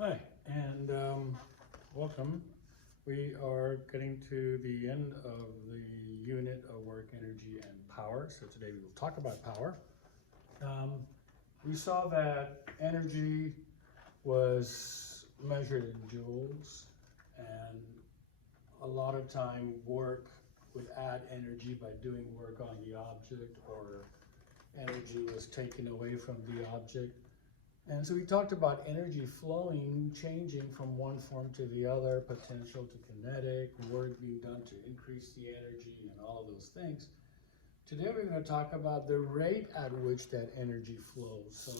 Hi, and welcome. We are getting to the end of the unit of work, energy, and power. So today we will talk about power. We saw that energy was measured in joules, and a lot of time work would add energy by doing work on the object, or energy was taken away from the object. And so we talked about energy flowing, changing from one form to the other, potential to kinetic, work being done to increase the energy, and all of those things. Today we're going to talk about the rate at which that energy flows. So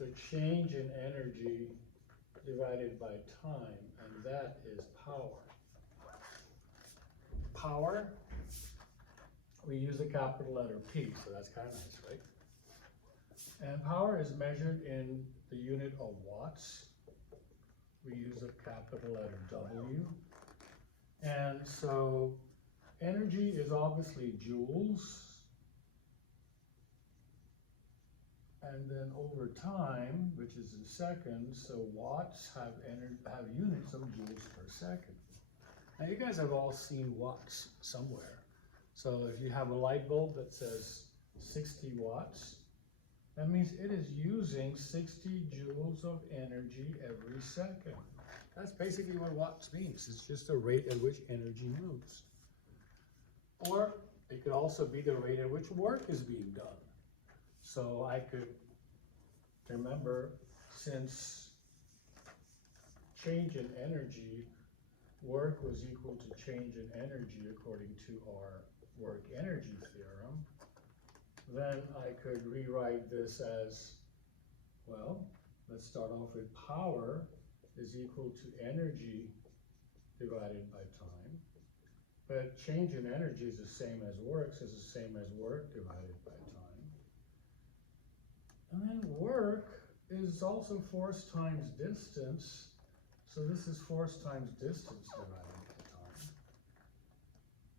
the change in energy divided by time, and that is power. Power, we use a capital letter P, so that's kind of nice, right? And power is measured in the unit of watts. We use a capital letter W. And so energy is obviously joules. And then over time, which is in seconds, so watts have units of joules per second. Now you guys have all seen watts somewhere. So if you have a light bulb that says 60 watts, that means it is using 60 joules of energy every second. That's basically what watts means. It's just the rate at which energy moves. Or it could also be the rate at which work is being done. So I could remember, since change in energy, work was equal to change in energy according to our work energy theorem, then I could rewrite this as, well, let's start off with power is equal to energy divided by time. But change in energy is the same as work, so it's the same as work divided by time. And then work is also force times distance, so this is force times distance divided by time.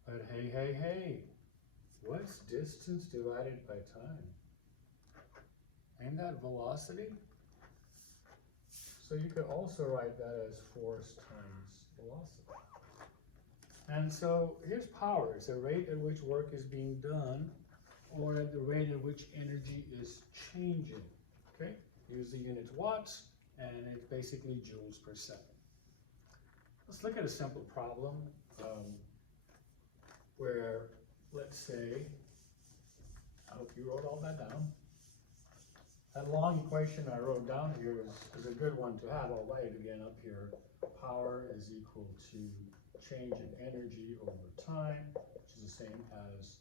But hey, what's distance divided by time? Ain't that velocity? So you could also write that as force times velocity. And so here's power. It's the rate at which work is being done, or at the rate at which energy is changing. Okay? Use the units watts, and it's basically joules per second. Let's look at a simple problem where, let's say, I hope you wrote all that down. That long equation I wrote down here is a good one to have. I'll write it again up here. Power is equal to change in energy over time, which is the same as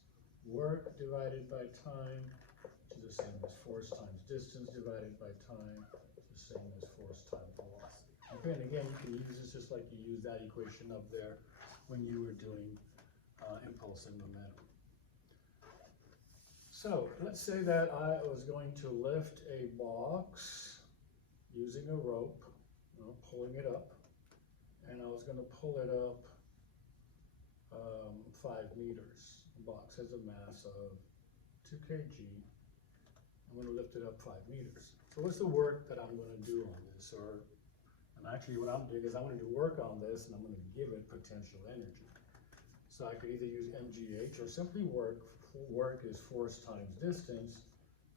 work divided by time, which is the same as force times distance divided by time, which is the same as force times velocity. Okay, and again, you can use this just like you used that equation up there when you were doing impulse and momentum. So let's say that I was going to lift a box using a rope, pulling it up, and I was going to pull it up 5 meters. The box has a mass of 2 kg. I'm going to lift it up 5 meters. So what's the work that I'm going to do on this? And actually what I'm doing is I'm going to do work on this, and I'm going to give it potential energy. So I could either use mgh or simply work. Work is force times distance.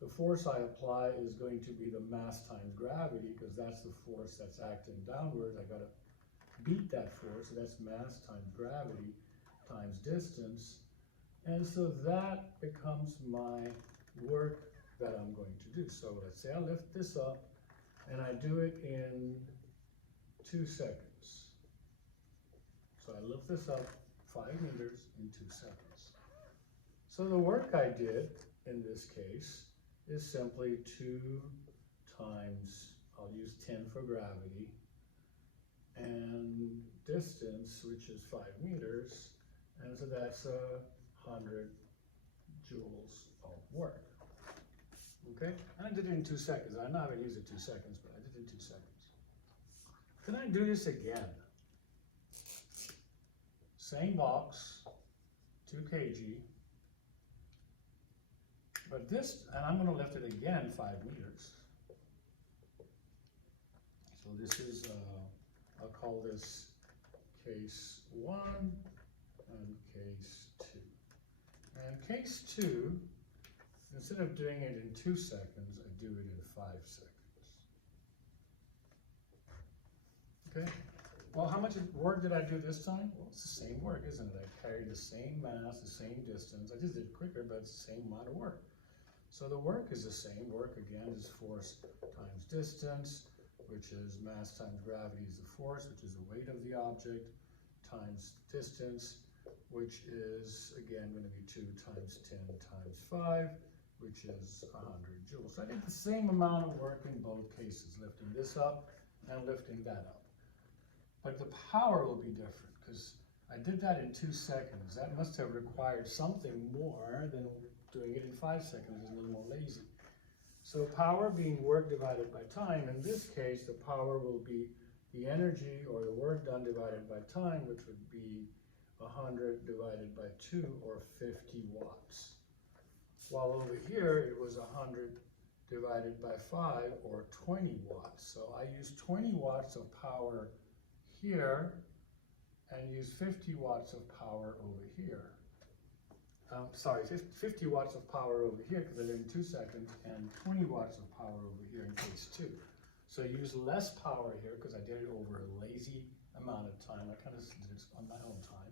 The force I apply is going to be the mass times gravity, because that's the force that's acting downwards. I got to beat that force, so that's mass times gravity times distance. And so that becomes my work that I'm going to do. So let's say I lift this up, and I do it in 2 seconds. So I lift this up 5 meters in 2 seconds. So the work I did in this case is simply 2 times, I'll use 10 for gravity, and distance, which is 5 meters, and so that's 100 joules of work. Okay, and I did it in 2 seconds. I know I haven't used it 2 seconds, but I did it in 2 seconds. Can I do this again? Same box, 2 kg, but this, and I'm going to lift it again 5 meters. So this is, I'll call this case 1 and case 2. And case 2, instead of doing it in 2 seconds, I do it in 5 seconds. Okay, well, how much work did I do this time? Well, it's the same work, isn't it? I carried the same mass, the same distance. I just did it quicker, but it's the same amount of work. So the work is the same. Work, again, is force times distance, which is mass times gravity is the force, which is the weight of the object, times distance, which is, again, going to be 2 times 10 times 5, which is 100 joules. So I did the same amount of work in both cases, lifting this up and lifting that up. But the power will be different, because I did that in 2 seconds. That must have required something more than doing it in 5 seconds. It's a little more lazy. So power being work divided by time, in this case, the power will be the energy or the work done divided by time, which would be 100 divided by 2, or 50 watts. While over here, it was 100 divided by 5, or 20 watts. So I used 20 watts of power here and use 50 watts of power over here. 50 watts of power over here because I did it in 2 seconds, and 20 watts of power over here in case 2. So I use less power here because I did it over a lazy amount of time. I kind of did it on my own time.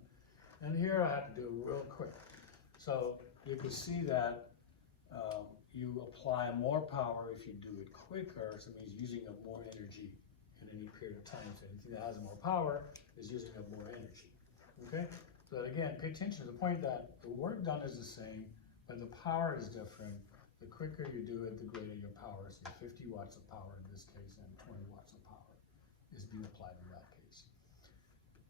And here I had to do it real quick. So you can see that you apply more power if you do it quicker, so it means using up more energy in any period of time. So anything that has more power is using up more energy. Okay? So again, pay attention to the point that the work done is the same, but the power is different. The quicker you do it, the greater your power. So 50 watts of power in this case, and 20 watts of power is being applied in that case.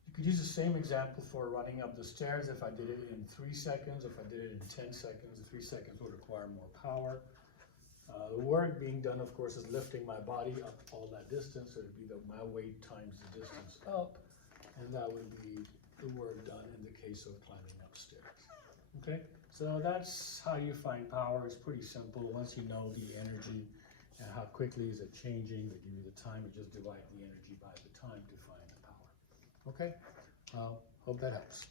You could use the same example for running up the stairs. If I did it in 3 seconds, if I did it in 10 seconds, the 3 seconds would require more power. The work being done, of course, is lifting my body up all that distance. So it would be my weight times the distance up, and that would be the work done in the case of climbing upstairs. Okay, so that's how you find power. It's pretty simple. Once you know the energy and how quickly is it changing, they give you the time, you just divide the energy by the time to find the power. Okay, hope that helps.